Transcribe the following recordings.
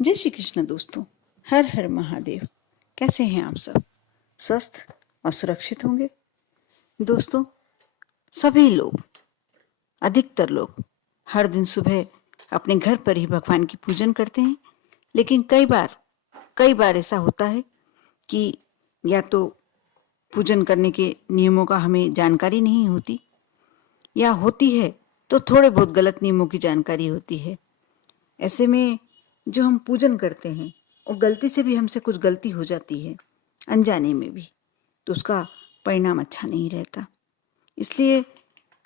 जय श्री कृष्ण दोस्तों। हर हर महादेव। कैसे हैं आप सब? स्वस्थ और सुरक्षित होंगे। दोस्तों, सभी लोग, अधिकतर लोग हर दिन सुबह अपने घर पर ही भगवान की पूजन करते हैं, लेकिन कई बार ऐसा होता है कि या तो पूजन करने के नियमों का हमें जानकारी नहीं होती, या होती है तो थोड़े बहुत गलत नियमों की जानकारी होती है। ऐसे में जो हम पूजन करते हैं और गलती से भी हमसे कुछ गलती हो जाती है, अनजाने में भी, तो उसका परिणाम अच्छा नहीं रहता। इसलिए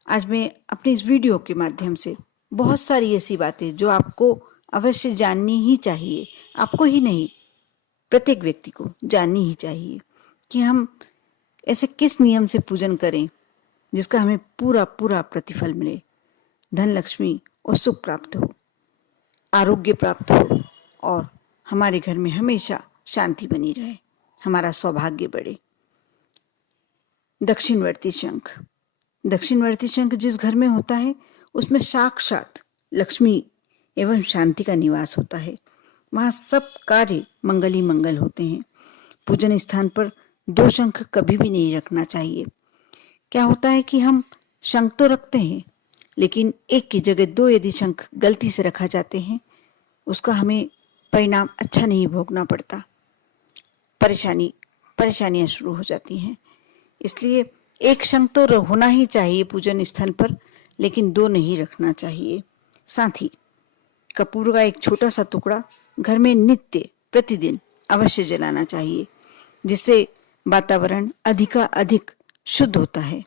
आज मैं अपनी इस वीडियो के माध्यम से बहुत सारी ऐसी बातें जो आपको अवश्य जाननी ही चाहिए, आपको ही नहीं, प्रत्येक व्यक्ति को जाननी ही चाहिए कि हम ऐसे किस नियम से पूजन करें जिसका हमें पूरा पूरा प्रतिफल मिले, धन लक्ष्मी और सुख प्राप्त हो, आरोग्य प्राप्त हो और हमारे घर में हमेशा शांति बनी रहे, हमारा सौभाग्य बढ़े। दक्षिणवर्ती शंख। दक्षिणवर्ती शंख जिस घर में होता है उसमें साक्षात लक्ष्मी एवं शांति का निवास होता है। वहाँ सब कार्य मंगल ही मंगल होते हैं। पूजन स्थान पर दो शंख कभी भी नहीं रखना चाहिए। क्या होता है कि हम शंख तो रखते हैं, लेकिन एक की जगह दो यदि शंख गलती से रखा जाते हैं, उसका हमें परिणाम अच्छा नहीं भोगना पड़ता। परेशानियां शुरू हो जाती हैं। इसलिए एक शंख तो होना ही चाहिए पूजन स्थल पर, लेकिन दो नहीं रखना चाहिए। साथ ही कपूर का एक छोटा सा टुकड़ा घर में नित्य प्रतिदिन अवश्य जलाना चाहिए, जिससे वातावरण अधिक शुद्ध होता है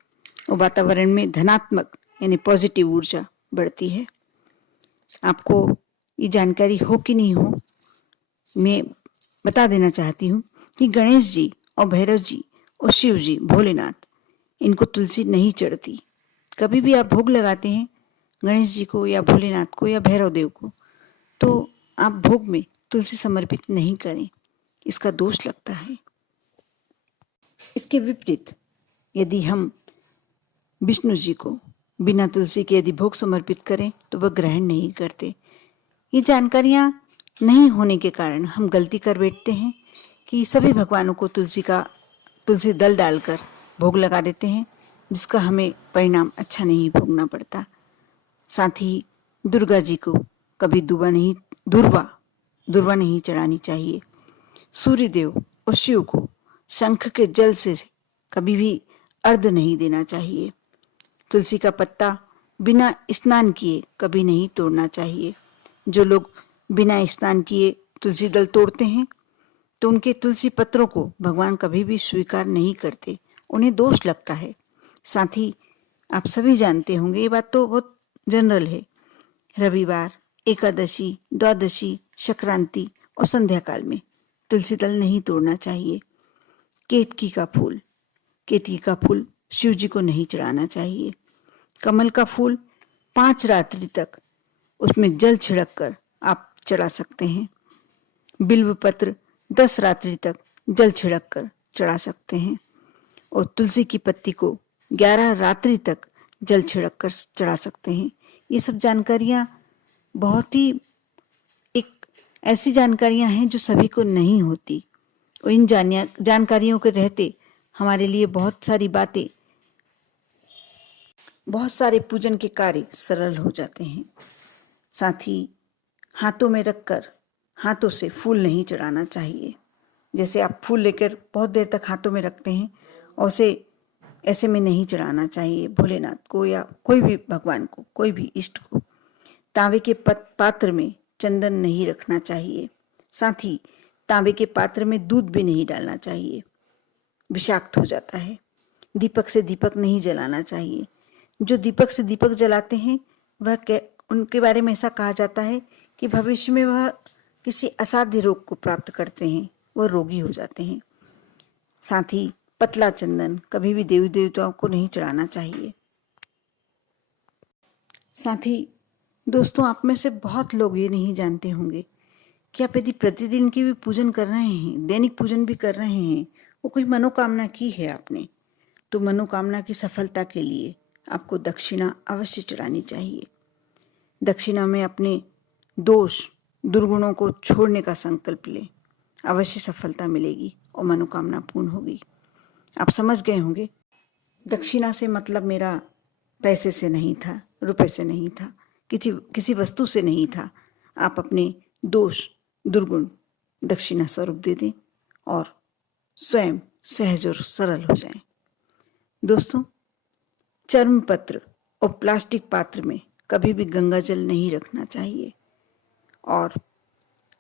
और वातावरण में धनात्मक यानी पॉजिटिव ऊर्जा बढ़ती है। आपको ये जानकारी हो कि नहीं हो, मैं बता देना चाहती हूँ कि गणेश जी और भैरव जी और शिव जी, भोलेनाथ, इनको तुलसी नहीं चढ़ती। कभी भी आप भोग लगाते हैं गणेश जी को या भोलेनाथ को या भैरव देव को, तो आप भोग में तुलसी समर्पित नहीं करें, इसका दोष लगता है। इसके विपरीत यदि हम विष्णु जी को बिना तुलसी के यदि भोग समर्पित करें तो वह ग्रहण नहीं करते। ये जानकारियां नहीं होने के कारण हम गलती कर बैठते हैं कि सभी भगवानों को तुलसी दल डालकर भोग लगा देते हैं, जिसका हमें परिणाम अच्छा नहीं भोगना पड़ता। साथ ही दुर्गा जी को कभी दुर्वा नहीं चढ़ानी चाहिए। सूर्यदेव और शिव को शंख के जल से कभी भी अर्घ नहीं देना चाहिए। तुलसी का पत्ता बिना स्नान किए कभी नहीं तोड़ना चाहिए। जो लोग बिना स्नान किए तुलसी दल तोड़ते हैं तो उनके तुलसी पत्रों को भगवान कभी भी स्वीकार नहीं करते, उन्हें दोष लगता है। साथ ही आप सभी जानते होंगे, ये बात तो बहुत जनरल है, रविवार, एकादशी, द्वादशी, संक्रांति और संध्या काल में तुलसी दल नहीं तोड़ना चाहिए। केतकी का फूल शिव जी को नहीं चढ़ाना चाहिए। कमल का फूल 5 रात्रि तक उसमें जल छिड़क कर आप चढ़ा सकते हैं। बिल्व पत्र 10 रात्रि तक जल छिड़क कर चढ़ा सकते हैं और तुलसी की पत्ती को 11 रात्रि तक जल छिड़क कर चढ़ा सकते हैं। ये सब जानकारियां बहुत ही एक ऐसी जानकारियां हैं जो सभी को नहीं होती, और इन जानकारियों के रहते हमारे लिए बहुत सारे पूजन के कार्य सरल हो जाते हैं। साथ ही हाथों में रखकर हाथों से फूल नहीं चढ़ाना चाहिए। जैसे आप फूल लेकर बहुत देर तक हाथों में रखते हैं, और उसे ऐसे में नहीं चढ़ाना चाहिए भोलेनाथ को या कोई भी भगवान को, कोई भी इष्ट को। तांबे के पात्र में चंदन नहीं रखना चाहिए। साथ ही तांबे के पात्र में दूध भी नहीं डालना चाहिए, विषाक्त हो जाता है। दीपक से दीपक नहीं जलाना चाहिए। जो दीपक से दीपक जलाते हैं उनके बारे में ऐसा कहा जाता है कि भविष्य में वह किसी असाध्य रोग को प्राप्त करते हैं, वह रोगी हो जाते हैं। साथ ही पतला चंदन कभी भी देवी देवताओं को नहीं चढ़ाना चाहिए। साथ ही दोस्तों, आप में से बहुत लोग ये नहीं जानते होंगे कि आप यदि प्रतिदिन की भी पूजन कर रहे हैं, दैनिक पूजन भी कर रहे हैं, वो कोई मनोकामना की है आपने, तो मनोकामना की सफलता के लिए आपको दक्षिणा अवश्य चढ़ानी चाहिए। दक्षिणा में अपने दोष दुर्गुणों को छोड़ने का संकल्प लें, अवश्य सफलता मिलेगी और मनोकामना पूर्ण होगी। आप समझ गए होंगे, दक्षिणा से मतलब मेरा पैसे से नहीं था, रुपए से नहीं था, किसी वस्तु से नहीं था। आप अपने दोष दुर्गुण दक्षिणा स्वरूप दे दें और स्वयं सहज और सरल हो जाएं। दोस्तों, चर्म पत्र और प्लास्टिक पात्र में कभी भी गंगा जल नहीं रखना चाहिए। और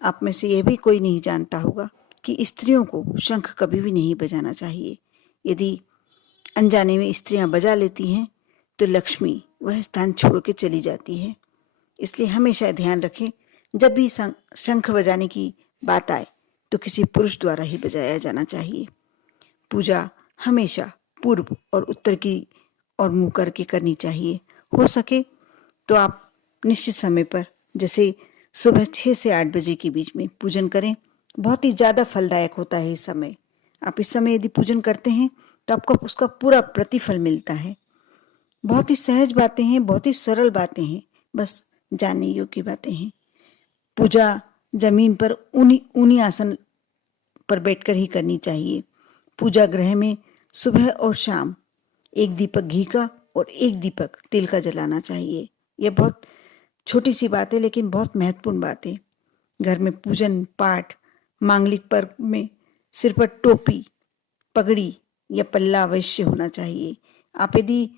आप में से यह भी कोई नहीं जानता होगा कि स्त्रियों को शंख कभी भी नहीं बजाना चाहिए। यदि अनजाने में स्त्रियां बजा लेती हैं तो लक्ष्मी वह स्थान छोड़ के चली जाती है। इसलिए हमेशा ध्यान रखें, जब भी शंख बजाने की बात आए तो किसी पुरुष द्वारा ही बजाया जाना चाहिए। पूजा हमेशा पूर्व और उत्तर की और मुंह करके करनी चाहिए। हो सके तो आप निश्चित समय पर, जैसे सुबह 6 से 8 बजे के बीच में पूजन करें। बहुत ही ज़्यादा फलदायक होता है इस समय। आप इस समय यदि पूजन करते हैं तो आपको उसका पूरा प्रतिफल मिलता है। बहुत ही सहज बातें हैं, बहुत ही सरल बातें हैं, बस जानने योग्य बातें हैं। पूजा जमीन पर ऊनी आसन पर बैठकर ही करनी चाहिए। पूजा गृह में सुबह और शाम 1 दीपक घी का और 1 दीपक तेल का जलाना चाहिए। यह बहुत छोटी सी बात है लेकिन बहुत महत्वपूर्ण बात है। घर में पूजन पाठ, मांगलिक पर्व में सिर पर टोपी, पगड़ी या पल्ला अवश्य होना चाहिए। आप यदि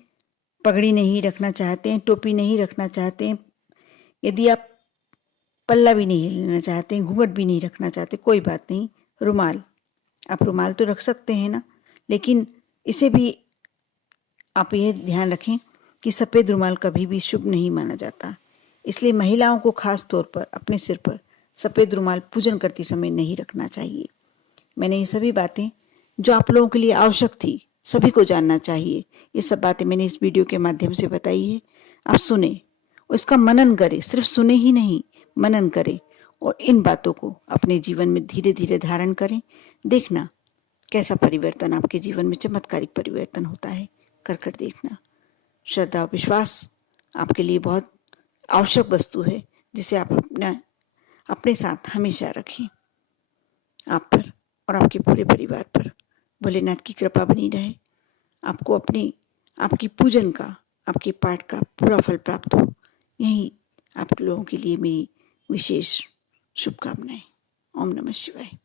पगड़ी नहीं रखना चाहते हैं, टोपी नहीं रखना चाहते हैं, यदि आप पल्ला भी नहीं लेना चाहते हैं, घूंघट भी नहीं रखना चाहते, कोई बात नहीं। रुमाल, आप रुमाल तो रख सकते हैं ना, लेकिन इसे भी आप यह ध्यान रखें कि सफ़ेद रुमाल कभी भी शुभ नहीं माना जाता। इसलिए महिलाओं को खास तौर पर अपने सिर पर सफ़ेद रुमाल पूजन करते समय नहीं रखना चाहिए। मैंने ये सभी बातें जो आप लोगों के लिए आवश्यक थी, सभी को जानना चाहिए, ये सब बातें मैंने इस वीडियो के माध्यम से बताई है। आप सुने और इसका मनन करें, सिर्फ सुने ही नहीं, मनन करें और इन बातों को अपने जीवन में धीरे धीरे धारण करें। देखना कैसा परिवर्तन आपके जीवन में, चमत्कारिक परिवर्तन होता है। कर देखना। श्रद्धा और विश्वास आपके लिए बहुत आवश्यक वस्तु है, जिसे आप अपने साथ हमेशा रखें। आप पर और आपके पूरे परिवार पर भोलेनाथ की कृपा बनी रहे। आपको आपकी पूजन का, आपके पाठ का पूरा फल प्राप्त हो, यही आप लोगों के लिए मेरी विशेष शुभकामनाएं। ओम नमः शिवाय।